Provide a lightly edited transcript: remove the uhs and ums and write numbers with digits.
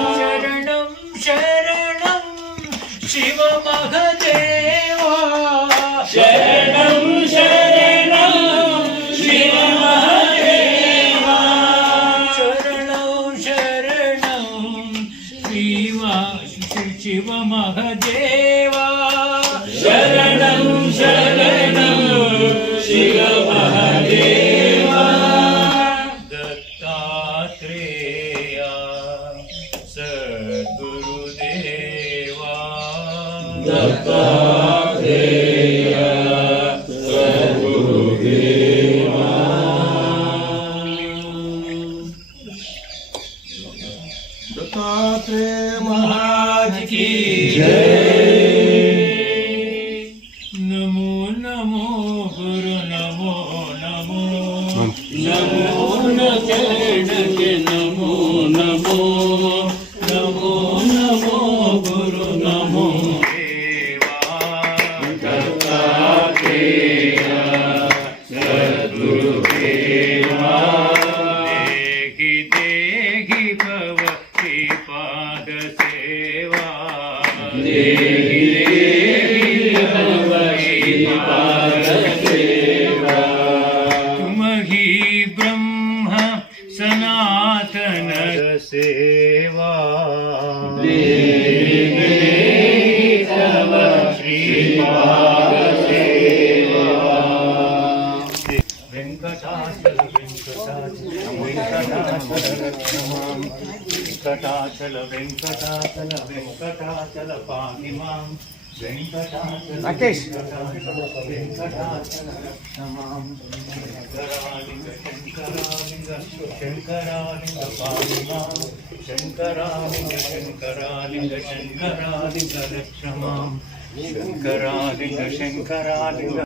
शरणं शरणं शिव महदेवा शरणं शरणं शिव महदेवा शरणं शरणं शिव महदेवा शरणं शरणं शिव महदेवा दत्तात्रेया सद्गुरुदेवा दत्तात्रेय सद्गुरुदेवा दत्तात्रेय महाराज की नमो नमो गुरु नमो नमो नमो नमो नमो नमो नमो गुरु नमो देवा दत्तात्रेय सद्गुरुदेवा देहि देहि भवति पादसेवा देहि देहि भवति पादसेवा तुमहि ब्रह्म सनातन सेवा देहि देहि तव श्रीपादसेवा वेंकटाचल वेंकटाचल वेंकटाचल वेंकटाचल पाहि मां वेंकटाचल वेंकटाचल नमां शंकरालिंग शंकरालिंग शंकरालिंग पाहि मां शंकरालिंग शंकरालिंग शंकरालिंग रक्ष मां शंकरालिंग शंकरालिंग